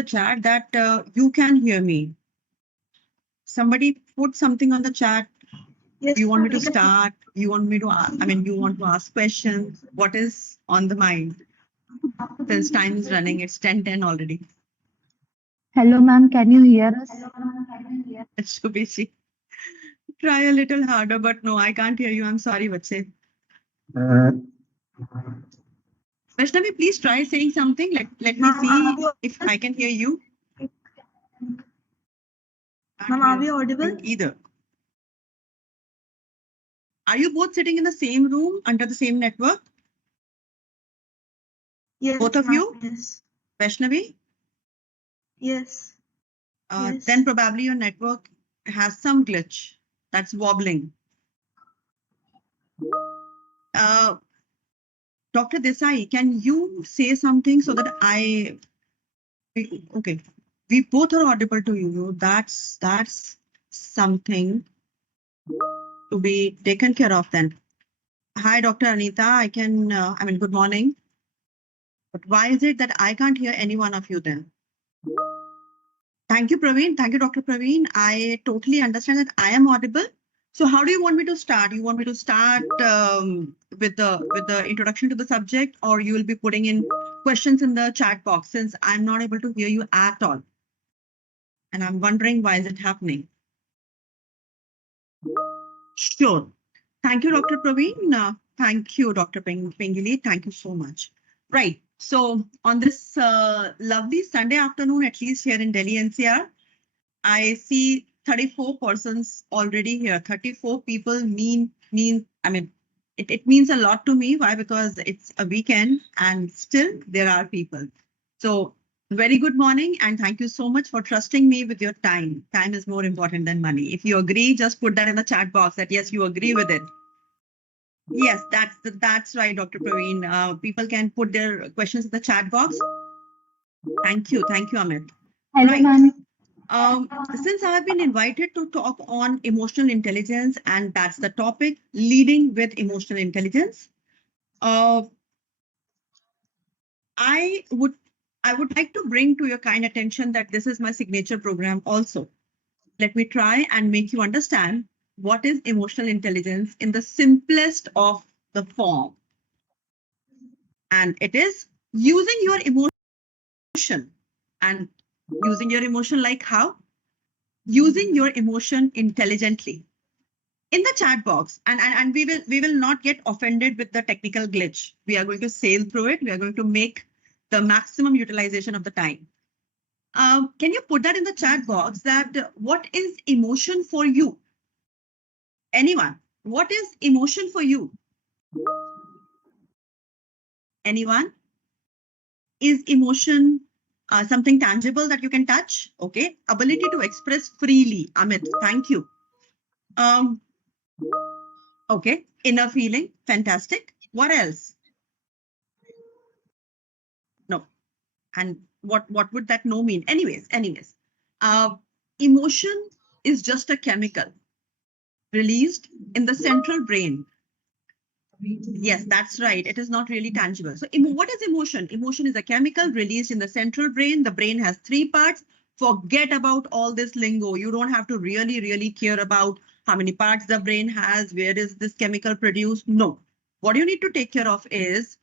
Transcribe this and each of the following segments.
the chat that you can hear me. Somebody put something on the chat. Yes, You want me to start? You want me to ask, you want to ask questions? What is on the mind? Since time is running, it's 10:10 already. Hello, ma'am. Can you hear us? It's Shubhishi. Try a little harder, but no, I can't hear you. I'm sorry, Vache. Vaishnavi, please try saying something. Let me see if I can hear you. Ma'am, are we audible? Either. Are you both sitting in the same room under the same network? Yes. Both of you? Yes. Vaishnavi? Yes. Yes. Then probably your network has some glitch that's wobbling. Dr. Desai, can you say something so that okay, we both are audible to you. That's something to be taken care of then. Hi, Dr. Anita. I can, good morning. But why is it that I can't hear any one of you then? Thank you, Praveen. Thank you, Dr. Praveen. I totally understand that I am audible. So how do you want me to start? You want me to start with the introduction to the subject, or you will be putting in questions in the chat box since I'm not able to hear you at all? And I'm wondering why is it happening? Sure. Thank you, Dr. Praveen. Thank you, Dr. Pengili. Thank you so much. Right. So on this lovely Sunday afternoon, at least here in Delhi NCR, I see 34 persons already here. 34 people it means a lot to me. Why? Because it's a weekend and still there are people. So very good morning and thank you so much for trusting me with your time. Time is more important than money. If you agree, just put that in the chat box that yes, you agree with it. Yes, that's right, Dr. Praveen. People can put their questions in the chat box. Thank you, Amit. Hello, right. ma'am. Since I have been invited to talk on emotional intelligence, and that's the topic, leading with emotional intelligence, I would like to bring to your kind attention that this is my signature program also. Let me try and make you understand what is emotional intelligence in the simplest of the form. And it is using your emotion, and using your emotion like how? Using your emotion intelligently. In the chat box, and we will not get offended with the technical glitch. We are going to sail through it. We are going to make the maximum utilization of the time. Can you put that in the chat box that what is emotion for you? Anyone? What is emotion for you? Anyone? Is emotion something tangible that you can touch? Okay. Ability to express freely. Amit, thank you. Okay. Inner feeling. Fantastic. What else? No. And what would that no mean? Anyways, emotion is just a chemical released in the central brain. Yes, that's right. It is not really tangible. So what is emotion? Emotion is a chemical released in the central brain. The brain has 3 parts. Forget about all this lingo. You don't have to really care about how many parts the brain has. Where is this chemical produced? No. What you need to take care of is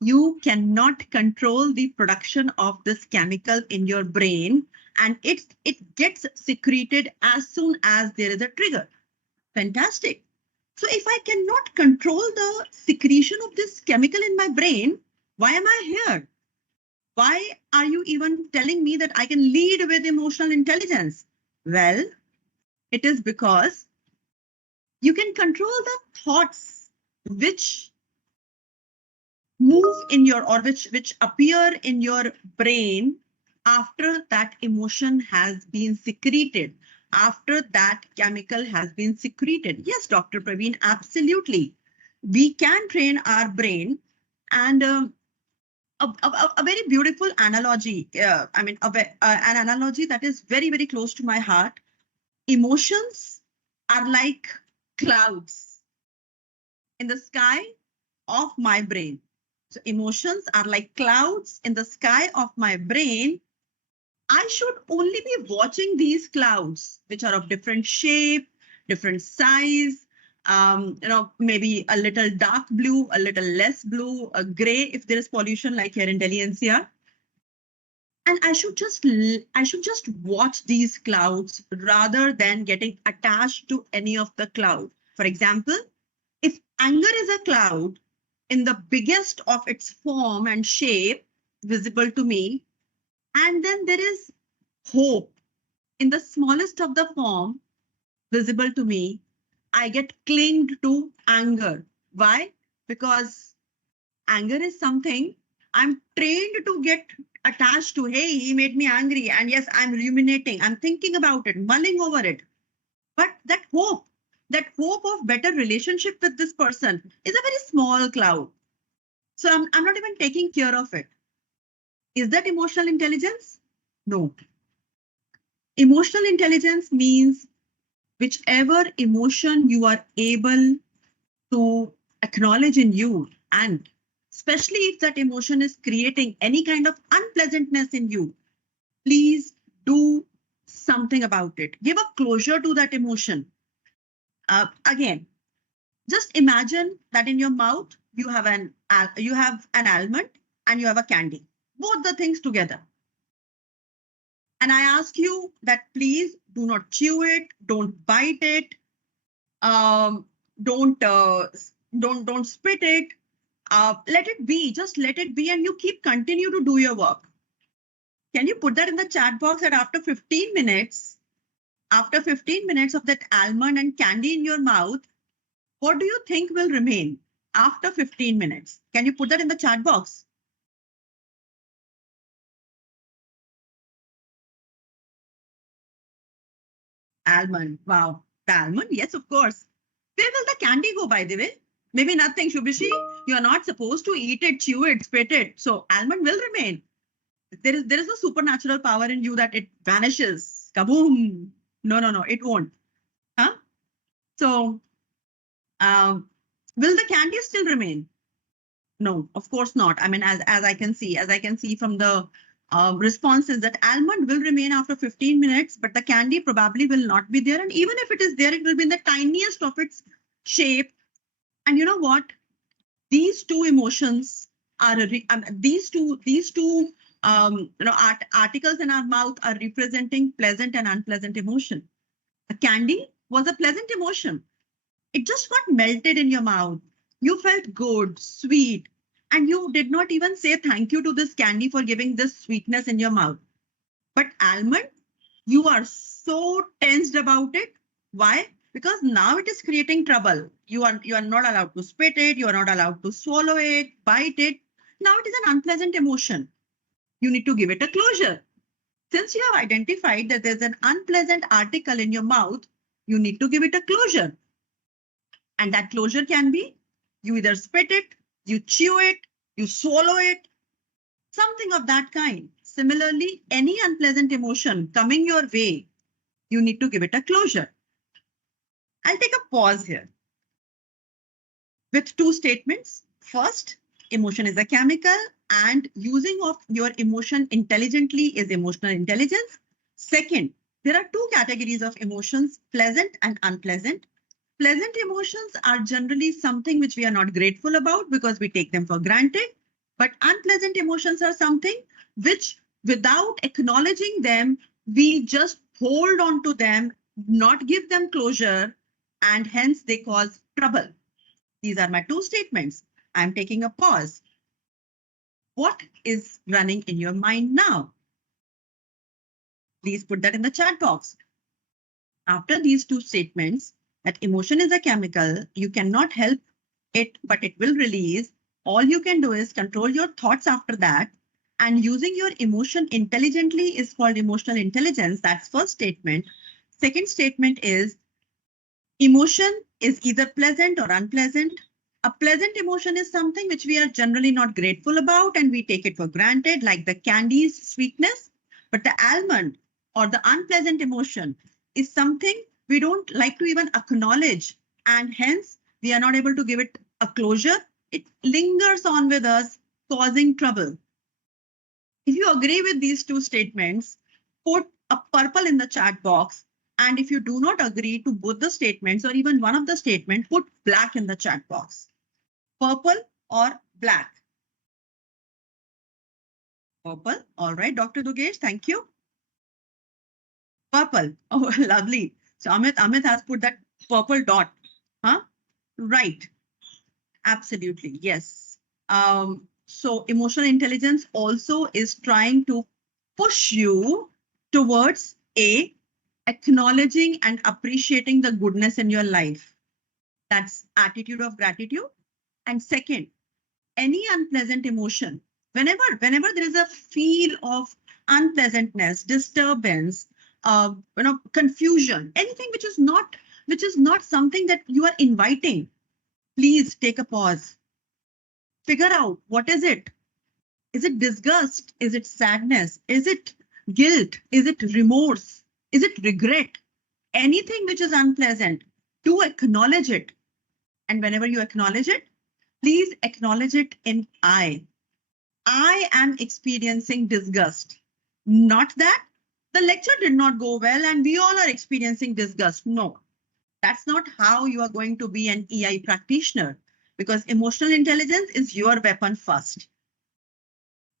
you cannot control the production of this chemical in your brain, and it gets secreted as soon as there is a trigger. Fantastic. So if I cannot control the secretion of this chemical in my brain, why am I here? Why are you even telling me that I can lead with emotional intelligence? Well, it is because you can control the thoughts which move in your, or which appear in your brain after that emotion has been secreted, after that chemical has been secreted. Yes, Dr. Praveen, absolutely. We can train our brain, and a very beautiful analogy, an analogy that is very close to my heart. Emotions are like clouds in the sky of my brain. So emotions are like clouds in the sky of my brain, I should only be watching these clouds, which are of different shape, different size, maybe a little dark blue, a little less blue, a gray if there is pollution like here in Delhi NCR. And I should just watch these clouds rather than getting attached to any of the cloud. For example, if anger is a cloud in the biggest of its form and shape visible to me, and then there is hope in the smallest of the form visible to me, I get clinged to anger. Why? Because anger is something I'm trained to get attached to. Hey, he made me angry. And yes, I'm ruminating. I'm thinking about it, mulling over it. But that hope of better relationship with this person is a very small cloud. So I'm not even taking care of it. Is that emotional intelligence? No. Emotional intelligence means whichever emotion you are able to acknowledge in you, and especially if that emotion is creating any kind of unpleasantness in you, please do something about it. Give a closure to that emotion. Again, just imagine that in your mouth you have an almond and you have a candy, both the things together. And I ask you that please do not chew it, don't bite it, don't spit it. Let it be, just let it be, and you continue to do your work. Can you put that in the chat box that after 15 minutes of that almond and candy in your mouth, what do you think will remain after 15 minutes? Can you put that in the chat box? Almond, wow, the almond, yes, of course. Where will the candy go, by the way? Maybe nothing, Shubhishi. You are not supposed to eat it, chew it, spit it. So almond will remain. There is no supernatural power in you that it vanishes. Kaboom. No, it won't. Huh? So will the candy still remain? No, of course not. I mean, as I can see from the responses, that almond will remain after 15 minutes, but the candy probably will not be there. And even if it is there, it will be in the tiniest of its shape. And you know what? These two emotions are these two articles in our mouth are representing pleasant and unpleasant emotion. A candy was a pleasant emotion. It just got melted in your mouth. You felt good, sweet, and you did not even say thank you to this candy for giving this sweetness in your mouth. But almond, you are so tensed about it. Why? Because now it is creating trouble. You are not allowed to spit it. You are not allowed to swallow it, bite it. Now it is an unpleasant emotion. You need to give it a closure. Since you have identified that there's an unpleasant article in your mouth, you need to give it a closure. And that closure can be you either spit it, you chew it, you swallow it, something of that kind. Similarly, any unpleasant emotion coming your way, you need to give it a closure. I'll take a pause here with two statements. First, emotion is a chemical, and using of your emotion intelligently is emotional intelligence. Second, there are two categories of emotions, pleasant and unpleasant. Pleasant emotions are generally something which we are not grateful about because we take them for granted. But unpleasant emotions are something which, without acknowledging them, we just hold on to them, not give them closure, and hence they cause trouble. These are my two statements. I'm taking a pause. What is running in your mind now? Please put that in the chat box. After these two statements, that emotion is a chemical, you cannot help it, but it will release. All you can do is control your thoughts after that. And using your emotion intelligently is called emotional intelligence. That's first statement. Second statement is emotion is either pleasant or unpleasant. A pleasant emotion is something which we are generally not grateful about and we take it for granted, like the candy's sweetness. But the almond or the unpleasant emotion is something we don't like to even acknowledge, and hence we are not able to give it a closure. It lingers on with us, causing trouble. If you agree with these two statements, put a purple in the chat box. And if you do not agree to both the statements or even one of the statements, put black in the chat box. Purple or black? Purple. All right, Dr. Dugesh, thank you. Purple. Oh, lovely. So Amit has put that purple dot. Huh? Right. Absolutely. Yes. So emotional intelligence also is trying to push you towards acknowledging and appreciating the goodness in your life. That's attitude of gratitude. And second, any unpleasant emotion, whenever there is a feel of unpleasantness, disturbance, confusion, anything which is not something that you are inviting, please take a pause. Figure out, what is it? Is it disgust? Is it sadness? Is it guilt? Is it remorse? Is it regret? Anything which is unpleasant, do acknowledge it. And whenever you acknowledge it, please acknowledge it in I. I am experiencing disgust. Not that the lecture did not go well and we all are experiencing disgust. No, that's not how you are going to be an EI practitioner, because emotional intelligence is your weapon first.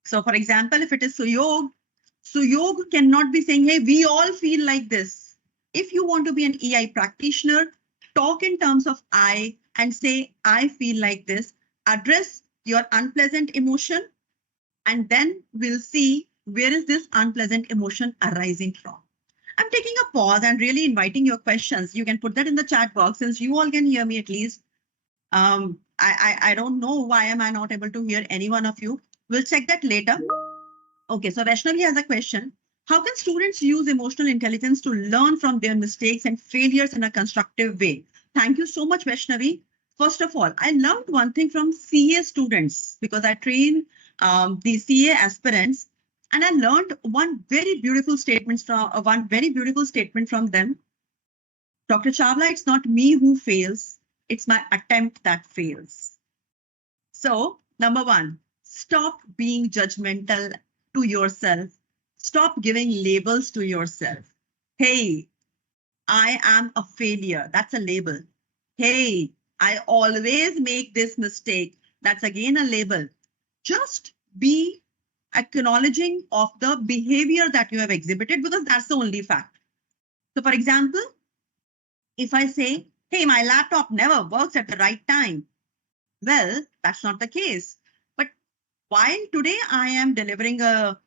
So for example, if it is Suyog cannot be saying, hey, we all feel like this. If you want to be an EI practitioner, talk in terms of I and say, I feel like this. Address your unpleasant emotion, and then we'll see where is this unpleasant emotion arising from. I'm taking a pause and really inviting your questions. You can put that in the chat box since you all can hear me at least. I don't know why am I not able to hear any one of you. We'll check that later. Okay, so Vaishnavi has a question. How can students use emotional intelligence to learn from their mistakes and failures in a constructive way? Thank you so much, Vaishnavi. First of all, I learned one thing from CA students because I train the CA aspirants, and I learned one very beautiful statement from them. Dr. Chawla, it's not me who fails, it's my attempt that fails. So, number one, stop being judgmental to yourself. Stop giving labels to yourself. Hey, I am a failure. That's a label. Hey, I always make this mistake. That's again a label. Just be acknowledging of the behavior that you have exhibited, because that's the only fact. So for example, if I say, hey, my laptop never works at the right time. Well, that's not the case. But while today I am delivering a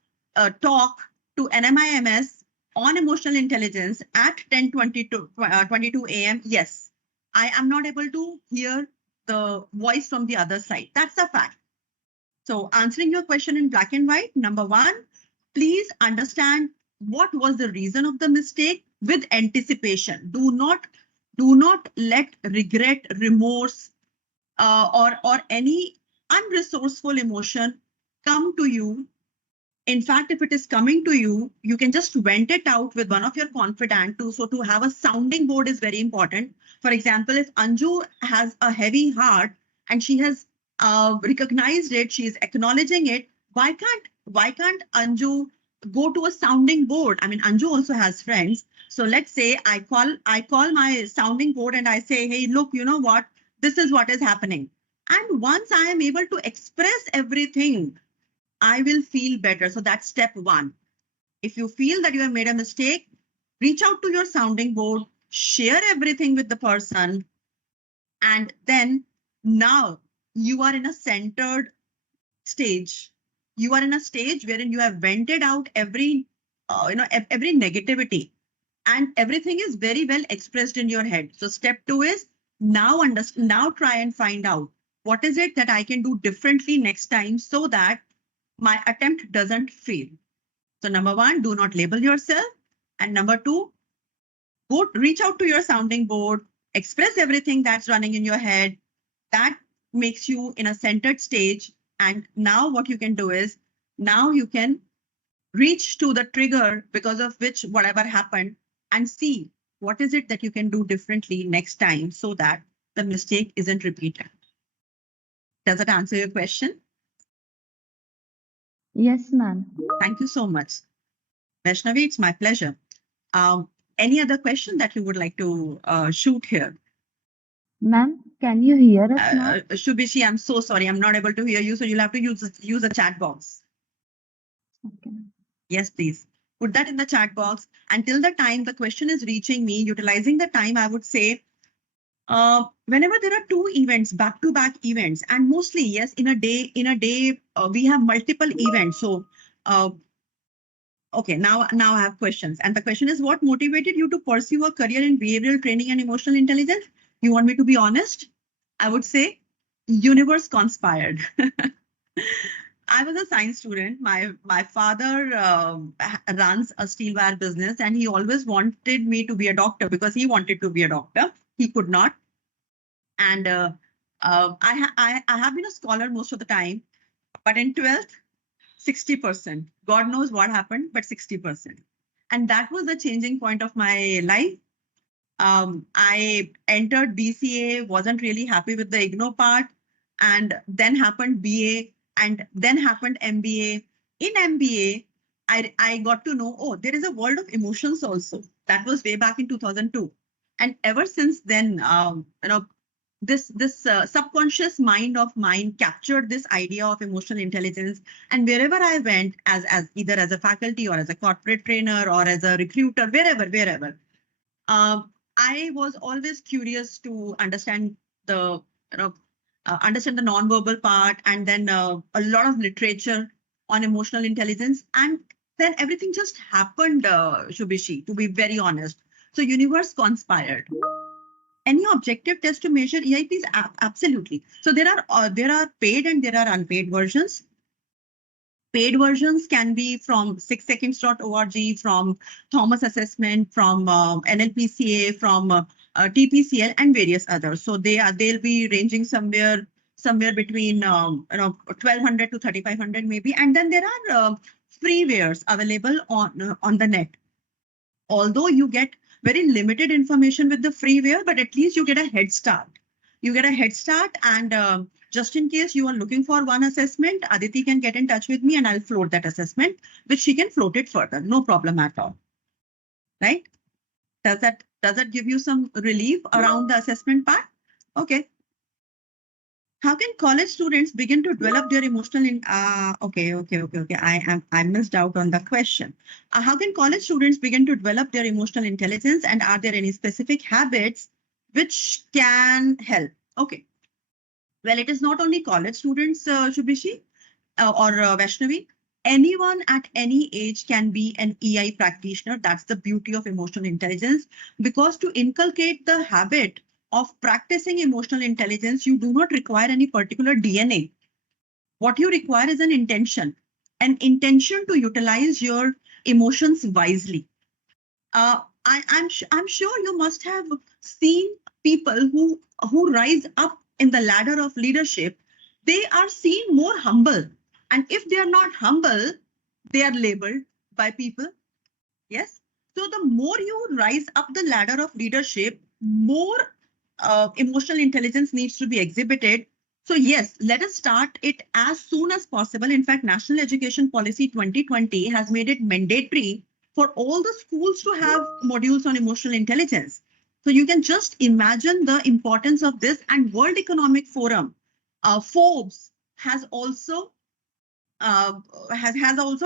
talk to NMIMS on emotional intelligence at 10:22 a.m., yes, I am not able to hear the voice from the other side. That's a fact. So answering your question in black and white, number one, please understand what was the reason of the mistake with anticipation. Do not let regret, remorse, or any unresourceful emotion come to you. In fact, if it is coming to you, you can just vent it out with one of your confidant too. So to have a sounding board is very important. For example, if Anju has a heavy heart and she has recognized it, she is acknowledging it, why can't Anju go to a sounding board? I mean, Anju also has friends. So let's say I call my sounding board and I say, hey, look, you know what? This is what is happening. And once I am able to express everything, I will feel better. So that's step one. If you feel that you have made a mistake, reach out to your sounding board, share everything with the person. And then now you are in a centered stage. You are in a stage wherein you have vented out every negativity, and everything is very well expressed in your head. So step two is now try and find out what is it that I can do differently next time so that my attempt doesn't fail. So number one, do not label yourself. And number two, reach out to your sounding board, express everything that's running in your head. That makes you in a centered stage. And now what you can do is, now you can reach to the trigger because of which whatever happened and see what is it that you can do differently next time so that the mistake isn't repeated. Does that answer your question? Yes, ma'am. Thank you so much. Vaishnavi, it's my pleasure. Any other question that you would like to shoot here? Ma'am, can you hear us now? Shubhishi, I'm so sorry. I'm not able to hear you. So you'll have to use a chat box. Okay. Yes, please. Put that in the chat box. Until the time the question is reaching me, utilizing the time, I would say, whenever there are two events, back-to-back events, and mostly, yes, in a day, we have multiple events. So, okay, now I have questions. And the question is, what motivated you to pursue a career in behavioral training and emotional intelligence? You want me to be honest? I would say universe conspired. I was a science student. My father runs a steel wire business, and he always wanted me to be a doctor because he wanted to be a doctor. He could not. And I have been a scholar most of the time, but in 12th, 60%. God knows what happened, but 60%. And that was the changing point of my life. I entered BCA, wasn't really happy with the IGNO part, and then happened BA, and then happened MBA. In MBA, I got to know, oh, there is a world of emotions also. That was way back in 2002. And ever since then, this subconscious mind of mine captured this idea of emotional intelligence. And wherever I went, as either as a faculty or as a corporate trainer or as a recruiter, wherever, I was always curious to understand the understand the nonverbal part, and then a lot of literature on emotional intelligence, and then everything just happened, Shubhishi, to be very honest. So universe conspired. Any objective test to measure EIPs? Absolutely. So there are paid and there are unpaid versions. Paid versions can be from 6seconds.org, from Thomas Assessment, from NLPCA, from TPCL, and various others. So they'll be ranging somewhere between 1,200 to 3,500 maybe. And then there are freewares available on the net. Although you get very limited information with the freeware, but at least you get a head start. You get a head start, and just in case you are looking for one assessment, Aditi can get in touch with me and I'll float that assessment, which she can float it further. No problem at all. Right? Does that give you some relief around the assessment part? Okay. How can college students begin to develop their emotional okay. I missed out on the question. How can college students begin to develop their emotional intelligence, and are there any specific habits which can help? Okay. Well, it is not only college students, Shubhishi or Vaishnavi. Anyone at any age can be an EI practitioner. That's the beauty of emotional intelligence, because to inculcate the habit of practicing emotional intelligence, you do not require any particular DNA. What you require is an intention to utilize your emotions wisely. I'm sure you must have seen people who rise up in the ladder of leadership. They are seen more humble, and if they are not humble, they are labeled by people. Yes. So the more you rise up the ladder of leadership, more emotional intelligence needs to be exhibited. So yes, let us start it as soon as possible. In fact, National Education Policy 2020 has made it mandatory for all the schools to have modules on emotional intelligence. So you can just imagine the importance of this. And World Economic Forum, Forbes, has also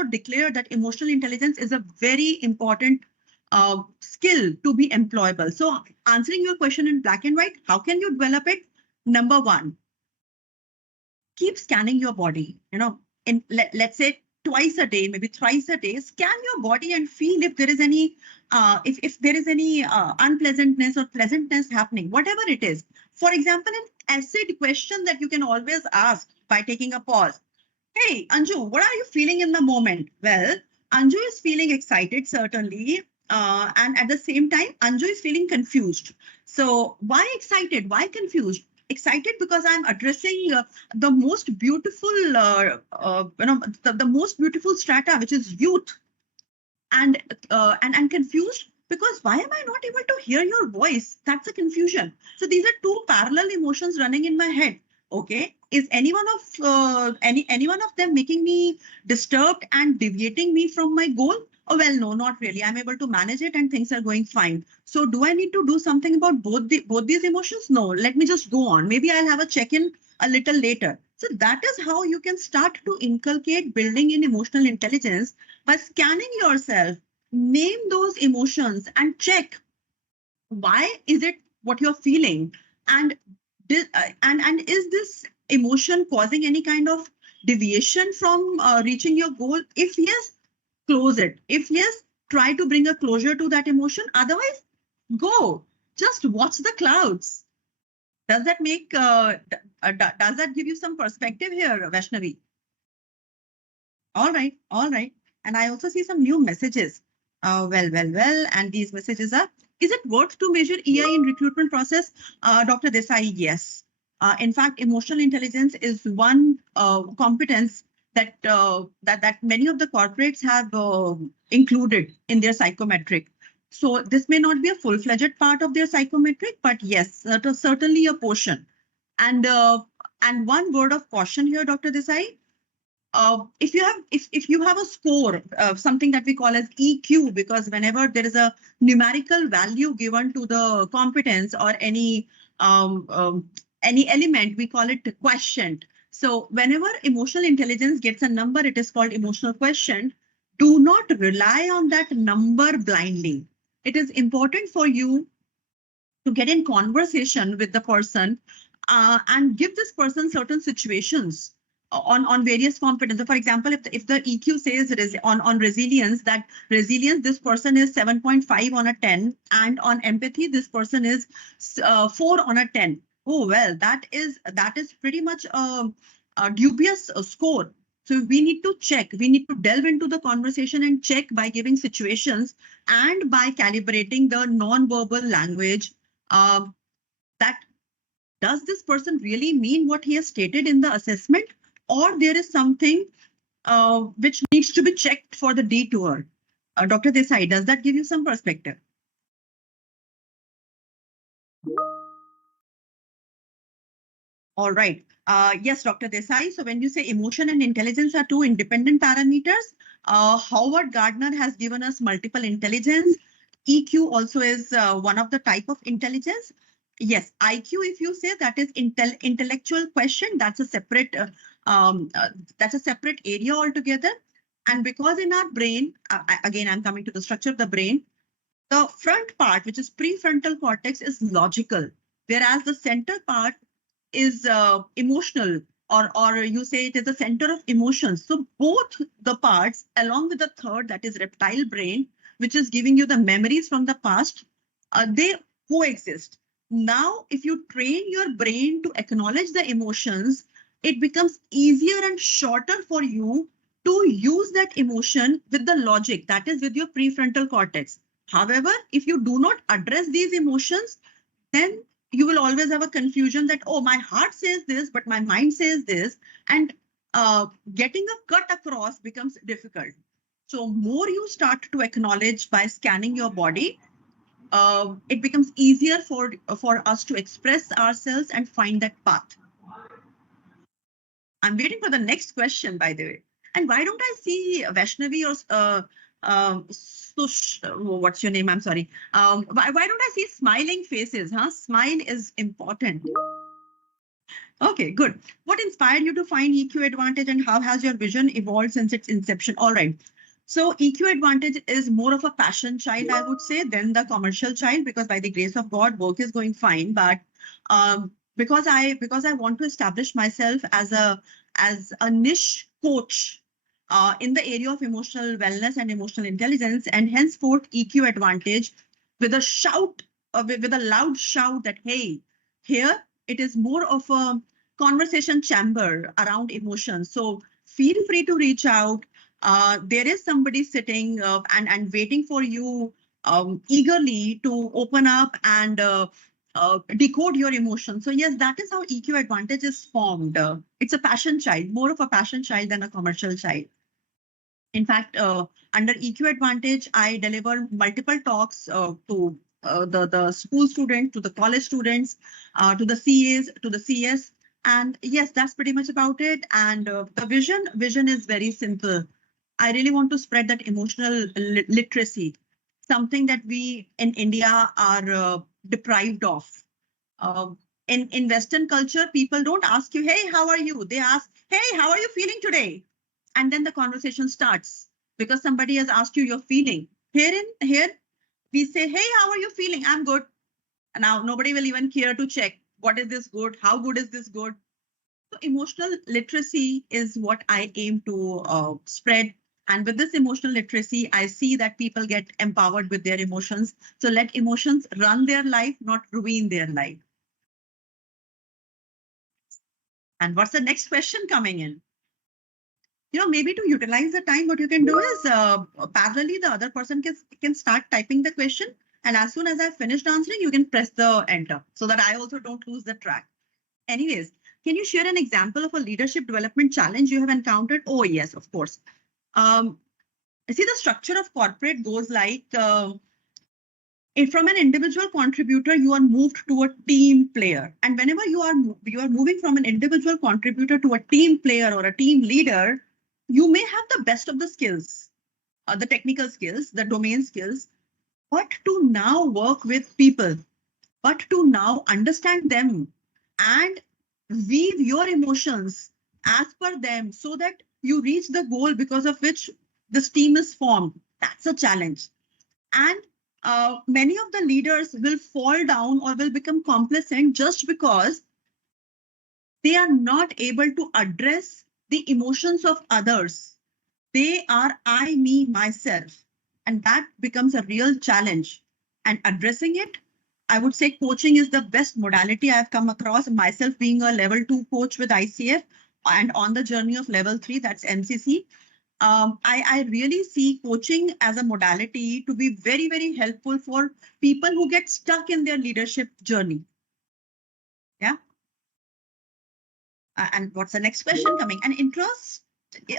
declared that emotional intelligence is a very important skill to be employable. So answering your question in black and white, how can you develop it? Number one, keep scanning your body. Let's say twice a day, maybe thrice a day, scan your body and feel if there is any if there is any unpleasantness or pleasantness happening, whatever it is. For example, an acid question that you can always ask by taking a pause. Hey, Anju, what are you feeling in the moment? Well, Anju is feeling excited, certainly. And at the same time, Anju is feeling confused. So why excited? Why confused? Excited because I'm addressing the most beautiful, the most beautiful strata, which is youth. And confused because why am I not able to hear your voice? That's a confusion. So these are two parallel emotions running in my head. Okay, is any one of them making me disturbed and deviating me from my goal? Oh, well, no, not really. I'm able to manage it and things are going fine. So do I need to do something about both these emotions? No, let me just go on. Maybe I'll have a check-in a little later. So that is how you can start to inculcate building in emotional intelligence by scanning yourself, name those emotions and check why is it what you're feeling, and is this emotion causing any kind of deviation from reaching your goal? If yes, close it. If yes, try to bring a closure to that emotion. Otherwise, go. Just watch the clouds. Does that make does that give you some perspective here, Vaishnavi? All right, all right. And I also see some new messages. Well. And these messages are, is it worth to measure EI in recruitment process? Dr. Desai, yes. In fact, emotional intelligence is one competence that, that many of the corporates have included in their psychometric. So this may not be a full-fledged part of their psychometric, but yes, certainly a portion. And one word of caution here, Dr. Desai. If you have a score, something that we call as EQ, because whenever there is a numerical value given to the competence or any element, we call it quotient. So whenever emotional intelligence gets a number, it is called emotional quotient. Do not rely on that number blindly. It is important for you to get in conversation with the person and give this person certain situations on various competences. For example, if the EQ says on resilience, that resilience, this person is 7.5 on a 10, and on empathy, this person is 4 on a 10. Oh, well, that is pretty much a dubious score. So we need to check. We need to delve into the conversation and check by giving situations and by calibrating the non-verbal language. That does this person really mean what he has stated in the assessment, or there is something which needs to be checked for the detour? Dr. Desai, does that give you some perspective? All right. Yes, Dr. Desai. So when you say emotion and intelligence are two independent parameters, Howard Gardner has given us multiple intelligence. EQ also is one of the type of intelligence. Yes, IQ, if you say that is intellectual question, that's a separate area altogether. And because in our brain, again, I'm coming to the structure of the brain, the front part, which is prefrontal cortex, is logical, whereas the center part is emotional, or you say it is the center of emotions. So both the parts, along with the third, that is reptile brain, which is giving you the memories from the past, they coexist. Now, if you train your brain to acknowledge the emotions, it becomes easier and shorter for you to use that emotion with the logic, that is with your prefrontal cortex. However, if you do not address these emotions, then you will always have a confusion that, oh, my heart says this, but my mind says this, and getting a cut across becomes difficult. So more you start to acknowledge by scanning your body, it becomes easier for us to express ourselves and find that path. I'm waiting for the next question, by the way. And why don't I see Vaishnavi or what's your name? I'm sorry. Why don't I see smiling faces? Huh? Smile is important. Okay, good. What inspired you to find EQ Advantage, and how has your vision evolved since its inception? All right. So EQ Advantage is more of a passion child, I would say, than the commercial child, because by the grace of God, work is going fine. But because I want to establish myself as a niche coach in the area of emotional wellness and emotional intelligence, and henceforth EQ Advantage, with a shout, with a loud shout that, hey, here it is more of a conversation chamber around emotions. So feel free to reach out. There is somebody sitting and waiting for you eagerly to open up and decode your emotions. So yes, that is how EQ Advantage is formed. It's a passion child, more of a passion child than a commercial child. In fact, under EQ Advantage, I deliver multiple talks to the school students, to the college students, to the CAs, to the CS. And yes, that's pretty much about it. And the vision is very simple. I really want to spread that emotional literacy, something that we in India are deprived of. In Western culture, people don't ask you, hey, how are you? They ask, hey, how are you feeling today? And then the conversation starts because somebody has asked you your feeling. Here we say, hey, how are you feeling? I'm good. And now nobody will even care to check what is this good? How good is this good? So emotional literacy is what I aim to spread. And with this emotional literacy, I see that people get empowered with their emotions. So let emotions run their life, not ruin their life. And what's the next question coming in? Maybe to utilize the time, what you can do is parallelly, the other person can start typing the question. And as soon as I've finished answering, you can press the enter so that I also don't lose the track. Anyways, can you share an example of a leadership development challenge you have encountered? Oh, yes, of course. See, the structure of corporate goes like, if from an individual contributor, you are moved to a team player. And whenever you are moving from an individual contributor to a team player or a team leader, you may have the best of the skills, the technical skills, the domain skills, but to now work with people, but to now understand them and weave your emotions as per them so that you reach the goal because of which this team is formed. That's a challenge. And many of the leaders will fall down or will become complacent just because they are not able to address the emotions of others. They are I, me, myself. And that becomes a real challenge. And addressing it, I would say coaching is the best modality I've come across, myself being a level 2 coach with ICF and on the journey of level 3, that's MCC. I really see coaching as a modality to be very, very helpful for people who get stuck in their leadership journey. Yeah. And what's the next question coming? An interest?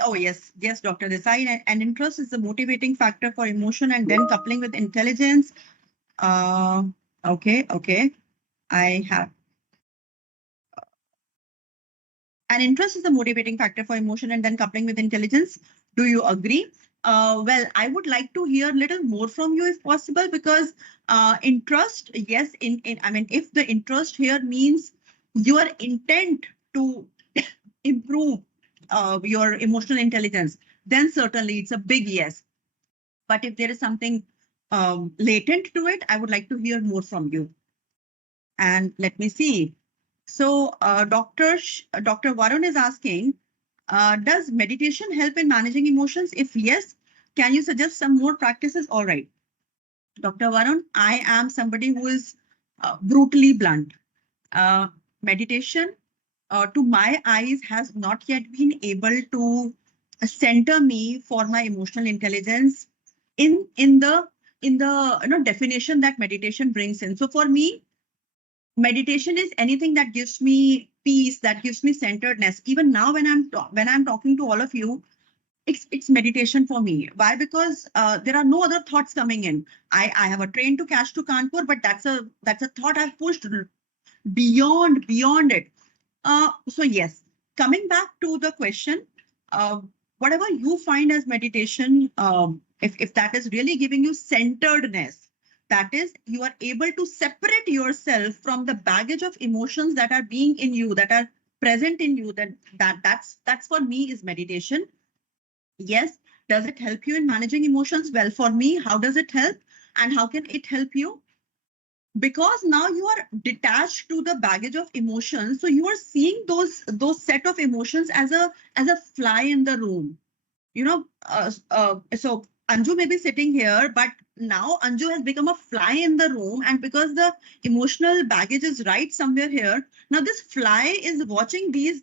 Oh, yes, Dr. Desai. An interest is the motivating factor for emotion and then coupling with intelligence. Okay. I have. An interest is the motivating factor for emotion and then coupling with intelligence. Do you agree? Well, I would like to hear a little more from you if possible, because interest, yes, if the interest here means your intent to improve your emotional intelligence, then certainly it's a big yes. But if there is something latent to it, I would like to hear more from you. And let me see. So Dr. Varun is asking, does meditation help in managing emotions? If yes, can you suggest some more practices? All right. Dr. Varun, I am somebody who is brutally blunt. Meditation, to my eyes, has not yet been able to center me for my emotional intelligence in the definition that meditation brings in. So for me, meditation is anything that gives me peace, that gives me centeredness. Even now, when I'm talking to all of you, it's meditation for me. Why? Because there are no other thoughts coming in. I have a train to catch to Kanpur, but that's a thought I've pushed beyond it. So yes, coming back to the question, whatever you find as meditation, if that is really giving you centeredness, that is, you are able to separate yourself from the baggage of emotions that are being in you, that are present in you, that's for me is meditation. Yes. Does it help you in managing emotions? Well, for me, how does it help? And how can it help you? Because now you are detached to the baggage of emotions. So you are seeing those set of emotions as a fly in the room. So Anju may be sitting here, but now Anju has become a fly in the room, and because the emotional baggage is right somewhere here, now this fly is watching these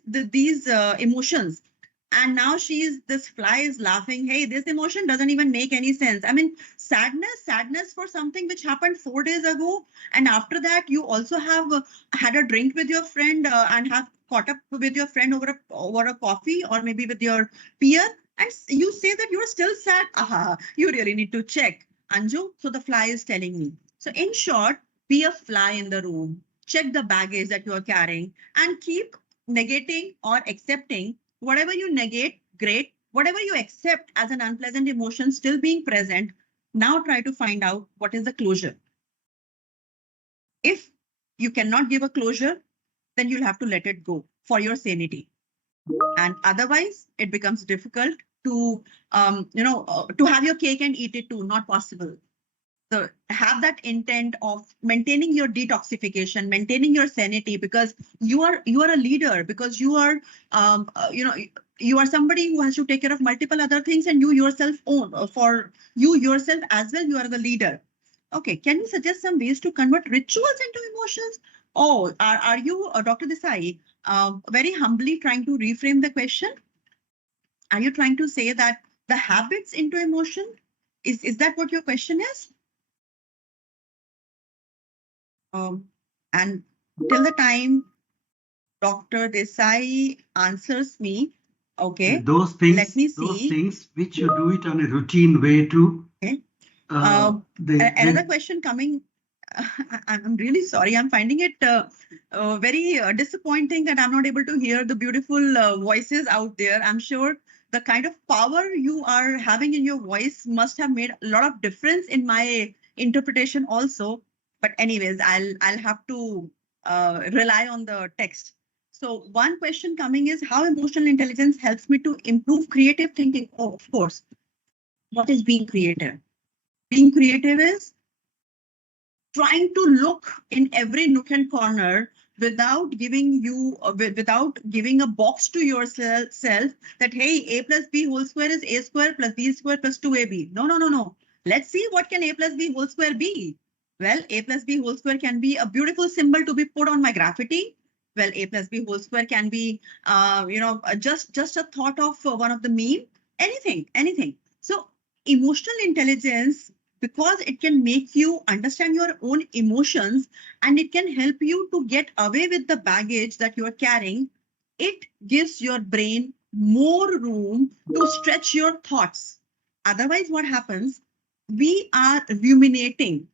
emotions, and now this fly is laughing. Hey, this emotion doesn't even make any sense. I mean, sadness for something which happened 4 days ago, and after that you also have had a drink with your friend and have caught up with your friend over a coffee, or maybe with your peer. And you say that you're still sad. You really need to check, Anju. So the fly is telling me. So in short, be a fly in the room. Check the baggage that you are carrying and keep negating or accepting. Whatever you negate, great. whatever you accept as an unpleasant emotion still being present, now try to find out what is the closure. If you cannot give a closure, then you'll have to let it go for your sanity. And otherwise, it becomes difficult to, to have your cake and eat it too, not possible. So have that intent of maintaining your detoxification, maintaining your sanity, because you are a leader, because you are, you are somebody who has to take care of multiple other things, and you yourself own for you yourself as well. You are the leader. Okay, can you suggest some ways to convert rituals into emotions? Oh, are you, Dr. Desai, very humbly trying to reframe the question? Are you trying to say that the habits into emotion? Is that what your question is? And till the time Dr. Desai answers me, okay. Those things, let me see. Those things which you do it on a routine way too. Okay. Another question coming. I'm really sorry. I'm finding it very disappointing that I'm not able to hear the beautiful voices out there. I'm sure the kind of power you are having in your voice must have made a lot of difference in my interpretation also. But anyways, I'll have to rely on the text. So one question coming is how emotional intelligence helps me to improve creative thinking. Oh, of course. What is being creative? Being creative is trying to look in every nook and corner without giving a box to yourself that, hey, a plus b whole square is a square plus b square plus 2ab. No. Let's see what can a plus b whole square be. Well, a plus b whole square can be a beautiful symbol to be put on my graffiti. Well, a plus b whole square can be, just a thought of one of the meme. Anything. So emotional intelligence, because it can make you understand your own emotions and it can help you to get away with the baggage that you are carrying, it gives your brain more room to stretch your thoughts. Otherwise, what happens? We are ruminating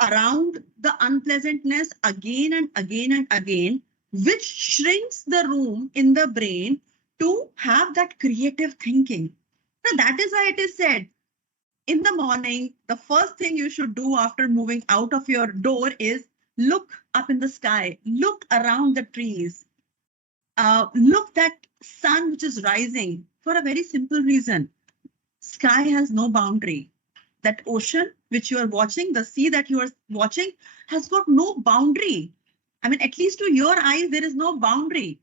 around the unpleasantness again and again, which shrinks the room in the brain to have that creative thinking. Now, that is why it is said, in the morning, the first thing you should do after moving out of your door is look up in the sky, look around the trees, look that sun which is rising for a very simple reason. Sky has no boundary. That ocean which you are watching, the sea that you are watching has got no boundary. I mean, at least to your eyes, there is no boundary.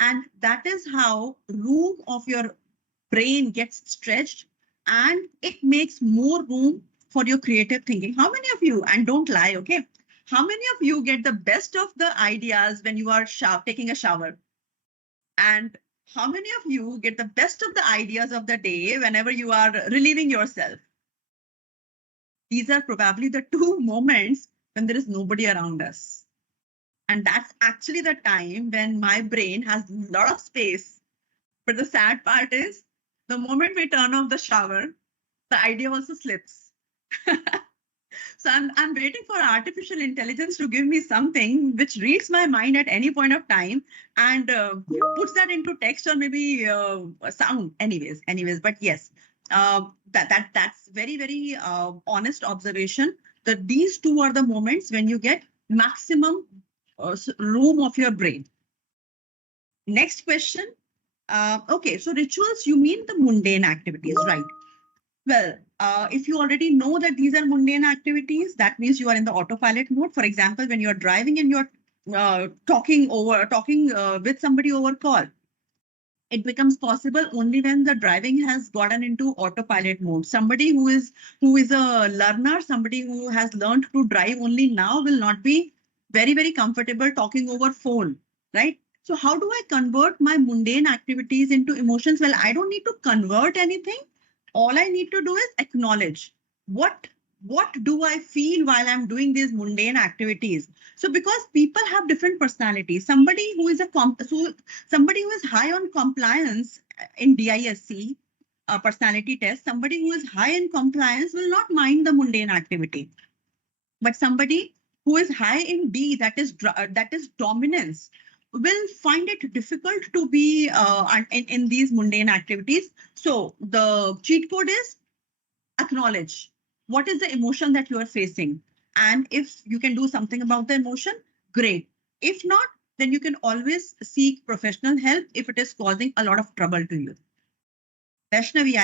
And that is how room of your brain gets stretched and it makes more room for your creative thinking. How many of you, and don't lie, okay? How many of you get the best of the ideas when you are taking a shower? And how many of you get the best of the ideas of the day whenever you are relieving yourself? These are probably the two moments when there is nobody around us. And that's actually the time when my brain has a lot of space. But the sad part is, the moment we turn off the shower, the idea also slips. So I'm waiting for artificial intelligence to give me something which reads my mind at any point of time and puts that into text or maybe sound. Anyways, but yes, that's very, very honest observation that these two are the moments when you get maximum room of your brain. Next question. Okay, so rituals, you mean the mundane activities, right? Well, if you already know that these are mundane activities, that means you are in the autopilot mode. For example, when you're driving and you're talking with somebody over call, it becomes possible only when the driving has gotten into autopilot mode. Somebody who is a learner, somebody who has learned to drive only now will not be very, very comfortable talking over phone, right? So how do I convert my mundane activities into emotions? Well, I don't need to convert anything. All I need to do is acknowledge what do I feel while I'm doing these mundane activities. So because people have different personalities, somebody who is high on compliance in DISC personality test, somebody who is high in compliance will not mind the mundane activity. But somebody who is high in D, that is dominance, will find it difficult to be in these mundane activities. So the cheat code is acknowledge what is the emotion that you are facing. And if you can do something about the emotion, great. If not, then you can always seek professional help if it is causing a lot of trouble to you. Vaishnavi,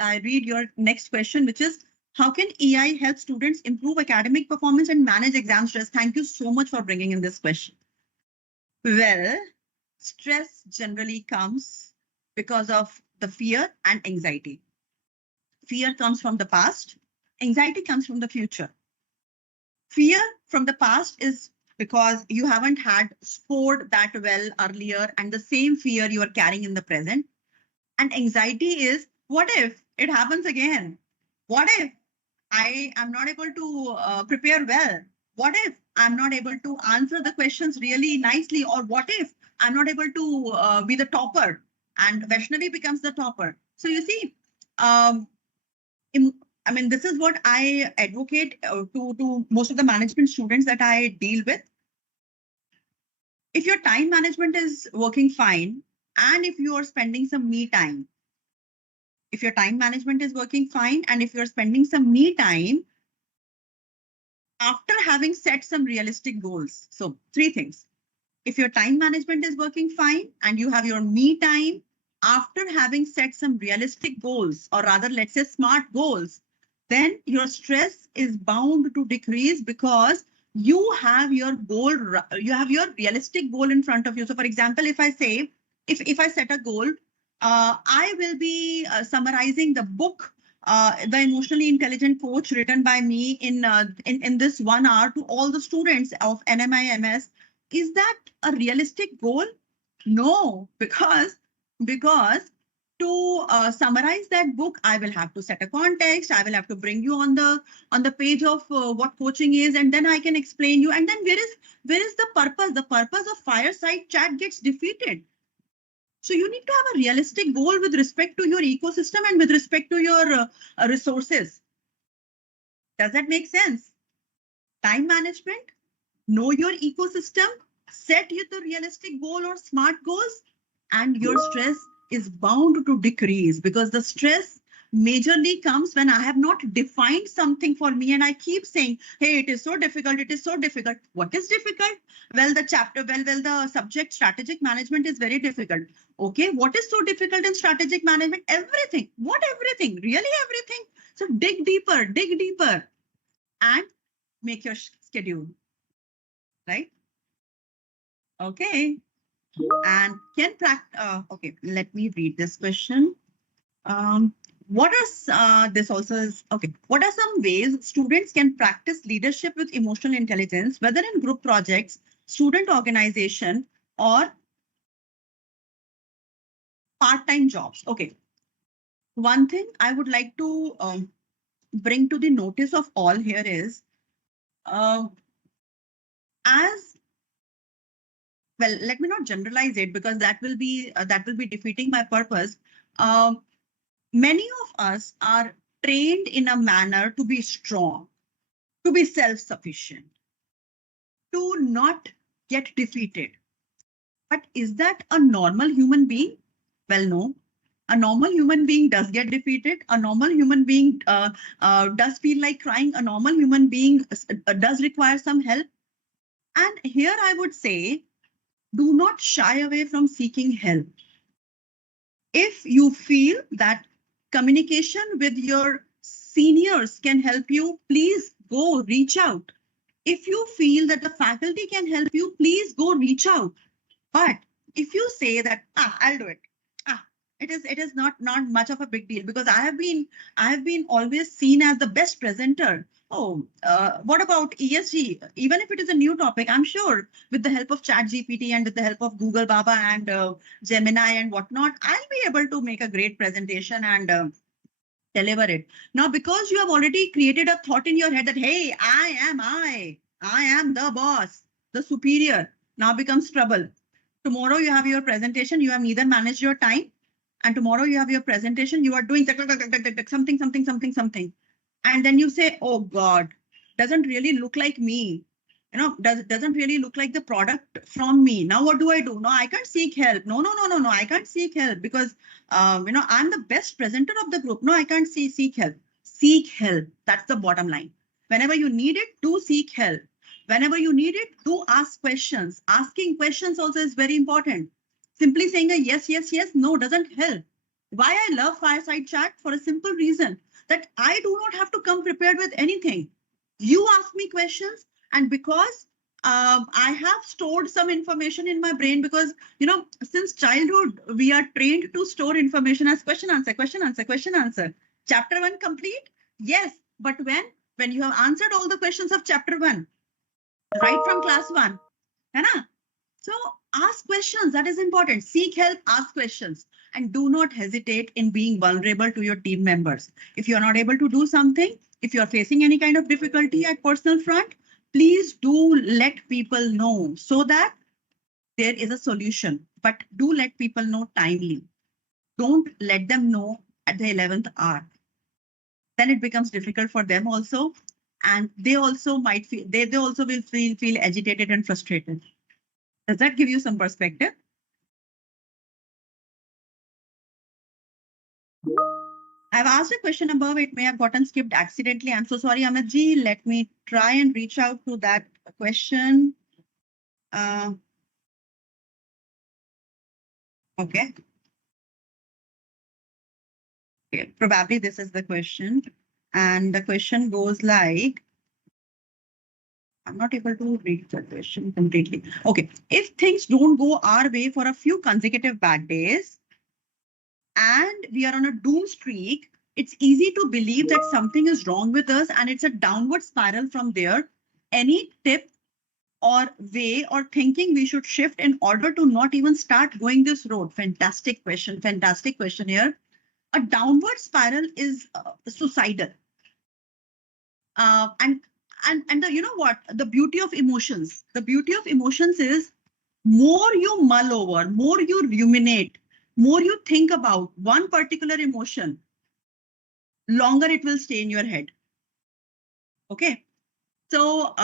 I read your next question, which is, how can EI help students improve academic performance and manage exam stress? Thank you so much for bringing in this question. Well, stress generally comes because of the fear and anxiety. Fear comes from the past. Anxiety comes from the future. Fear from the past is because you haven't had scored that well earlier, and the same fear you are carrying in the present. And anxiety is, what if it happens again? What if I am not able to prepare well? What if I'm not able to answer the questions really nicely? Or what if I'm not able to be the topper and Vaishnavi becomes the topper? So you see, this is what I advocate to most of the management students that I deal with. If your time management is working fine, and if you are spending some me time, if your time management is working fine, and if you're spending some me time, after having set some realistic goals. So 3 things. If your time management is working fine and you have your me time, after having set some realistic goals, or rather, let's say smart goals, then your stress is bound to decrease because you have your goal, you have your realistic goal in front of you. So for example, if I say, if I set a goal, I will be summarizing the book, The Emotionally Intelligent Coach, written by me in this 1 hour to all the students of NMIMS. Is that a realistic goal? No, because to summarize that book, I will have to set a context. I will have to bring you on the page of what coaching is, and then I can explain you. And then where is the purpose? The purpose of Fireside Chat gets defeated. So you need to have a realistic goal with respect to your ecosystem and with respect to your resources. Does that make sense? Time management, know your ecosystem, set you the realistic goal or smart goals, and your stress is bound to decrease, because the stress majorly comes when I have not defined something for me and I keep saying, hey, it is so difficult, it is so difficult. What is difficult? Well, the subject strategic management is very difficult. Okay, what is so difficult in strategic management? Everything. What everything? Really everything? So dig deeper and make your schedule, right? Okay. And okay, let me read this question. What are some ways students can practice leadership with emotional intelligence, whether in group projects, student organization, or part-time jobs? Okay. One thing I would like to bring to the notice of all here is, well, let me not generalize it, because that will be defeating my purpose. Many of us are trained in a manner to be strong, to be self-sufficient, to not get defeated. But is that a normal human being? Well, no. A normal human being does get defeated. A normal human being does feel like crying. A normal human being does require some help. And here I would say, do not shy away from seeking help. If you feel that communication with your seniors can help you, please go reach out. If you feel that the faculty can help you, please go reach out. But if you say that, I'll do it. It is not much of a big deal, because I have been always seen as the best presenter. Oh, what about ESG? Even if it is a new topic, I'm sure with the help of ChatGPT and with the help of Google Baba and Gemini and whatnot, I'll be able to make a great presentation and deliver it. Now, because you have already created a thought in your head that, hey, I am the boss, the superior, now becomes trouble. Tomorrow you have your presentation, you have neither managed your time, and tomorrow you have your presentation, you are doing something. And then you say, oh God, doesn't really look like me. doesn't really look like the product from me. Now what do? No, I can't seek help. No, I can't seek help because I'm the best presenter of the group. No, I can't seek help. Seek help. That's the bottom line. Whenever you need it, do seek help. Whenever you need it, do ask questions. Asking questions also is very important. Simply saying a yes, no doesn't help. Why I love Fireside Chat? For a simple reason that I do not have to come prepared with anything. You ask me questions, and because I have stored some information in my brain, because since childhood we are trained to store information as question answer. Chapter 1 complete? Yes, but when you have answered all the questions of chapter 1 right from class 1, so ask questions. That is important. Seek help, ask questions, and do not hesitate in being vulnerable to your team members. If you are not able to do something, if you are facing any kind of difficulty at personal front, please do let people know so that there is a solution. But do let people know timely. Don't let them know at the 11th hour. Then it becomes difficult for them also, and they also might feel they also will feel agitated and frustrated. Does that give you some perspective? I've asked a question above. It may have gotten skipped accidentally. I'm so sorry, Amit ji. Let me try and reach out to that question. Okay. Probably this is the question. And the question goes like, I'm not able to read the question completely. Okay. If things don't go our way for a few consecutive bad days and we are on a doom streak, it's easy to believe that something is wrong with us and it's a downward spiral from there. Any tip or way or thinking we should shift in order to not even start going this road? Fantastic question here. A downward spiral is suicidal. And the beauty of emotions. The beauty of emotions is more you mull over, more you ruminate, more you think about one particular emotion, longer it will stay in your head. Okay. So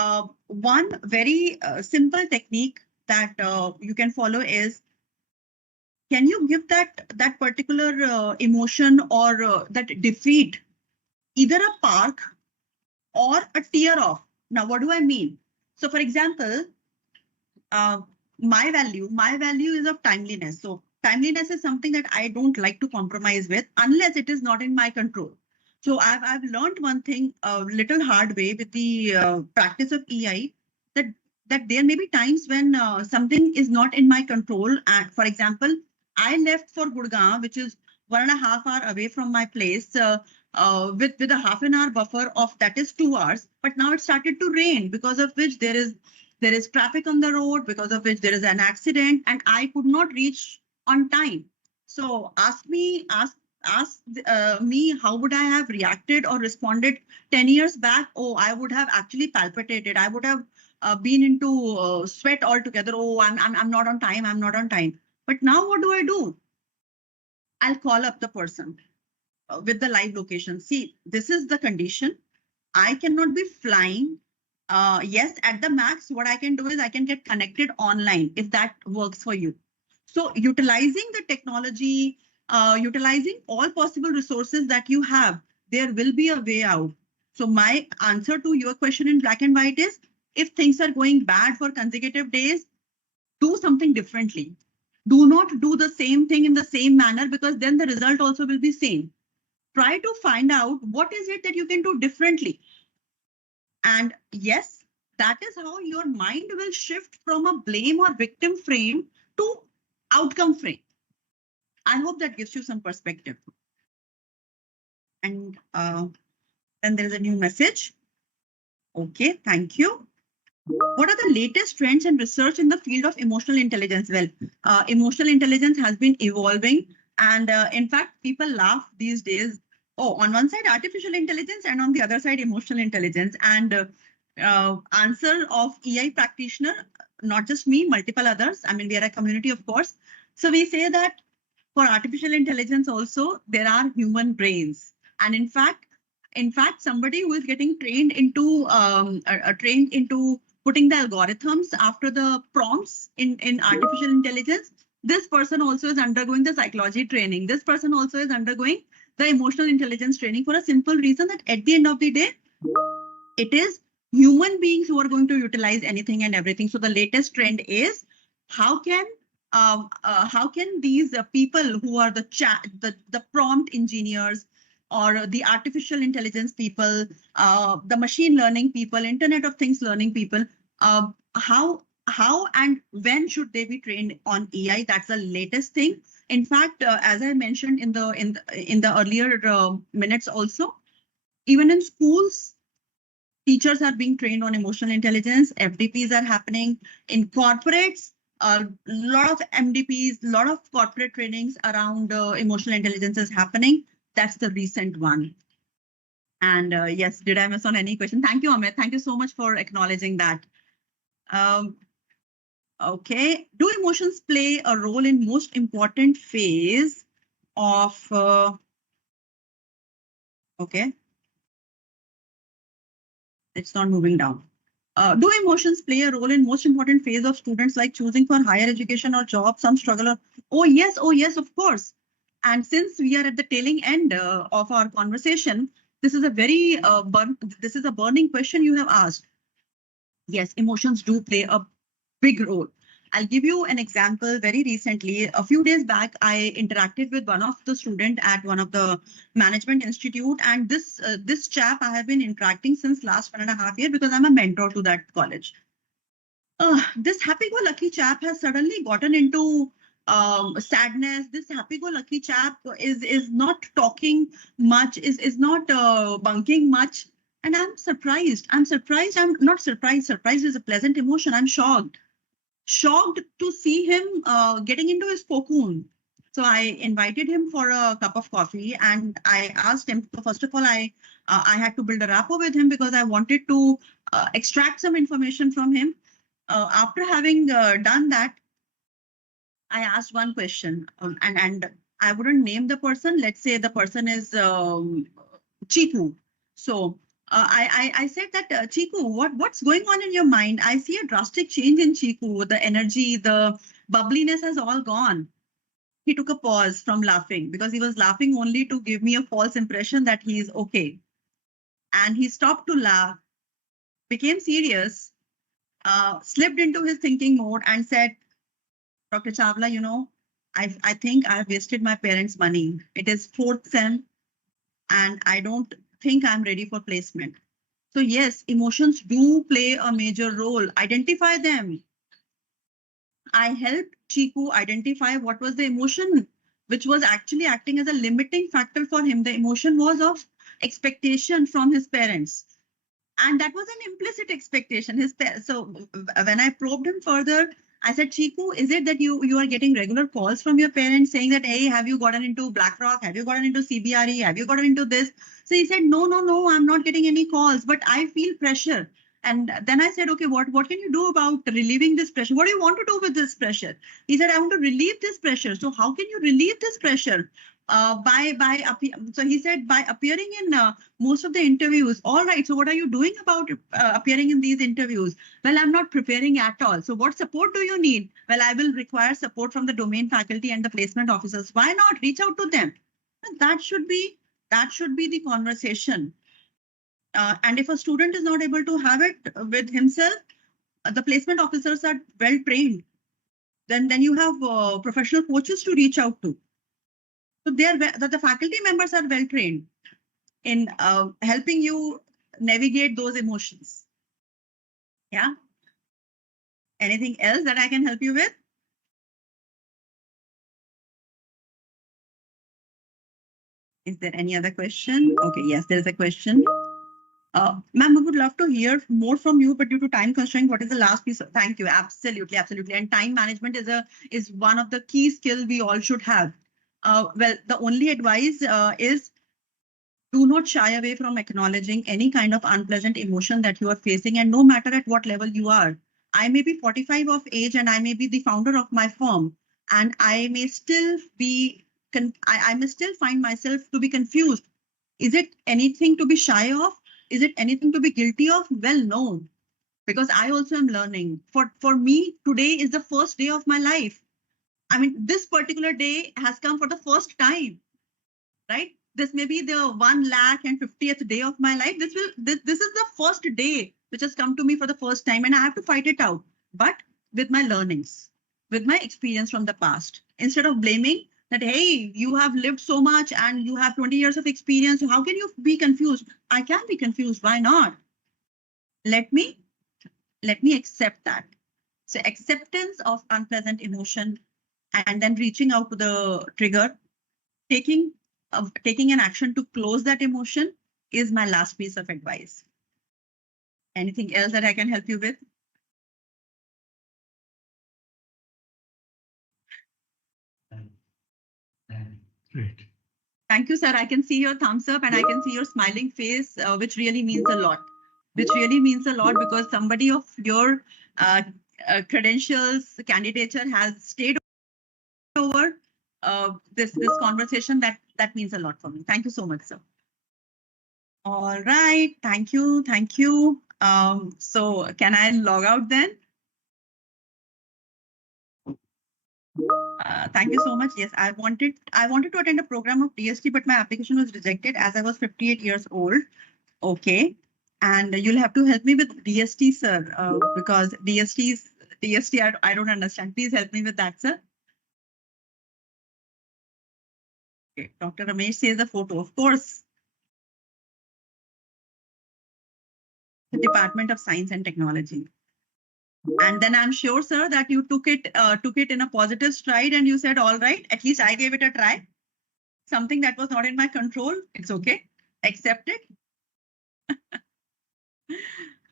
one very simple technique that you can follow is, can you give that particular emotion or that defeat either a park or a tear off? Now, what do I mean? So, for example, my value is of timeliness. So, timeliness is something that I don't like to compromise with unless it is not in my control. So, I've learned one thing a little hard way with the practice of EI, that there may be times when something is not in my control. And for example, I left for Gurgaon, which is 1.5 hours away from my place, with a half an hour buffer of that is 2 hours. But now it started to rain, because of which there is traffic on the road, because of which there is an accident, and I could not reach on time. So ask me how would I have reacted or responded 10 years back? Oh, I would have actually palpitated. I would have been into sweat altogether. Oh, I'm not on time. I'm not on time. But now what do? I'll call up the person with the live location. See, this is the condition. I cannot be flying. Yes, at the max, what I can do is I can get connected online if that works for you. So utilizing the technology, utilizing all possible resources that you have, there will be a way out. So my answer to your question in black and white is, if things are going bad for consecutive days, do something differently. Do not do the same thing in the same manner, because then the result also will be same. Try to find out what is it that you can do differently. And yes, that is how your mind will shift from a blame or victim frame to outcome frame. I hope that gives you some perspective. And then there is a new message. Okay, thank you. What are the latest trends and research in the field of emotional intelligence? Well, emotional intelligence has been evolving, and in fact, people laugh these days. Oh, on one side, artificial intelligence, and on the other side, emotional intelligence. And answer of EI practitioner, not just me, multiple others. I mean, we are a community, of course. So we say that for artificial intelligence also, there are human brains. And in fact, somebody who is getting trained into putting the algorithms after the prompts in artificial intelligence. This person also is undergoing the psychology training. This person also is undergoing the emotional intelligence training for a simple reason that at the end of the day, it is human beings who are going to utilize anything and everything. So the latest trend is how can these people who are the prompt engineers or the artificial intelligence people, the machine learning people, Internet of Things learning people, how and when should they be trained on AI? That's the latest thing. In fact, as I mentioned in the earlier minutes also, even in schools, teachers are being trained on emotional intelligence. FDPs are happening in corporates. A lot of MDPs, a lot of corporate trainings around emotional intelligence is happening. That's the recent one. And yes, did I miss on any question? Thank you, Amit. Thank you so much for acknowledging that. Okay. Do emotions play a role in most important phase of, okay. It's not moving down. Do emotions play a role in most important phase of students like choosing for higher education or job, some struggle? Oh yes, of course. And since we are at the tailing end of our conversation, this is a very burning question you have asked. Yes, emotions do play a big role. I'll give you an example. Very recently, a few days back, I interacted with one of the students at one of the management institute, and this chap I have been interacting since last 1.5 years because I'm a mentor to that college. This happy-go-lucky chap has suddenly gotten into sadness. This happy-go-lucky chap is not talking much, is not bunking much, and I'm surprised. I'm not surprised. Surprised is a pleasant emotion. I'm shocked to see him getting into his cocoon. So I invited him for a cup of coffee and I asked him, first of all, I had to build a rapport with him because I wanted to extract some information from him. After having done that, I asked one question and I wouldn't name the person. Let's say the person is Chiku. So I said that, Chiku, what's going on in your mind? I see a drastic change in Chiku. The energy, the bubbliness has all gone. He took a pause from laughing because he was laughing only to give me a false impression that he is okay. And he stopped to laugh, became serious, slipped into his thinking mode and said, Dr. Chawla, you know, I think I've wasted my parents' money. It is 4th sem and I don't think I'm ready for placement. So yes, emotions do play a major role. Identify them. I helped Chiku identify what was the emotion which was actually acting as a limiting factor for him. The emotion was of expectation from his parents. And that was an implicit expectation. So when I probed him further, I said, Chiku, is it that you are getting regular calls from your parents saying that, hey, have you gotten into BlackRock? Have you gotten into CBRE? Have you gotten into this? So he said, no, I'm not getting any calls, but I feel pressure. And then I said, okay, what can you do about relieving this pressure? What do you want to do with this pressure? He said, I want to relieve this pressure. So how can you relieve this pressure? So he said, by appearing in most of the interviews. All right, so what are you doing about appearing in these interviews? Well, I'm not preparing at all. So what support do you need? Well, I will require support from the domain faculty and the placement officers. Why not reach out to them? And that should be the conversation. And if a student is not able to have it with himself, the placement officers are well trained. Then you have professional coaches to reach out to. So the faculty members are well trained in helping you navigate those emotions. Yeah. Anything else that I can help you with? Is there any other question? Okay, yes, there is a question. Ma'am, I would love to hear more from you, but due to time constraint, what is the last piece? Thank you. Absolutely. And time management is one of the key skills we all should have. Well, the only advice is do not shy away from acknowledging any kind of unpleasant emotion that you are facing, and no matter at what level you are. I may be 45 of age and I may be the founder of my firm, and I may still be I may still find myself to be confused. Is it anything to be shy of? Is it anything to be guilty of? Well, no. because I also am learning. For me, today is the first day of my life. I mean, this particular day has come for the first time, right? This may be the 150th day of my life. This is the first day which has come to me for the first time, and I have to fight it out, but with my learnings, with my experience from the past. Instead of blaming that, hey, you have lived so much and you have 20 years of experience, how can you be confused? I can be confused. Why not? Let me accept that. So acceptance of unpleasant emotion, and then reaching out to the trigger, taking an action to close that emotion is my last piece of advice. Anything else that I can help you with? Great. Thank you, sir. I can see your thumbs up and I can see your smiling face, which really means a lot. Which really means a lot, because somebody of your credentials, candidature has stayed over this conversation. That means a lot for me. Thank you so much, sir. All right. Thank you. Thank you. So can I log out then? Thank you so much. Yes, I wanted to attend a program of DST, but my application was rejected as I was 58 years old. Okay. And you'll have to help me with DST, sir, because DST, I don't understand. Please help me with that, sir. Okay. Dr. Ramesh says a photo, of course. The Department of Science and Technology. And then I'm sure, sir, that you took it in a positive stride and you said, all right, at least I gave it a try. Something that was not in my control. It's okay. Accept it.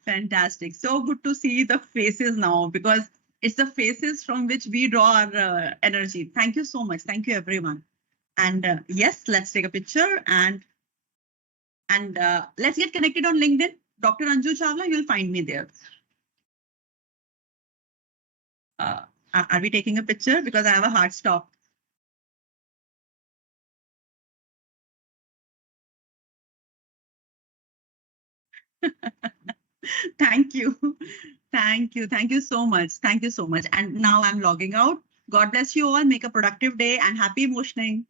Fantastic. So good to see the faces now, because it's the faces from which we draw our energy. Thank you so much. Thank you, everyone. And yes, let's take a picture and let's get connected on LinkedIn. Dr. Anju Chawla, you'll find me there. Are we taking a picture? Because I have a hard stop. Thank you. Thank you. Thank you so much. Thank you so much. And now I'm logging out. God bless you all. Make a productive day and happy emotioning.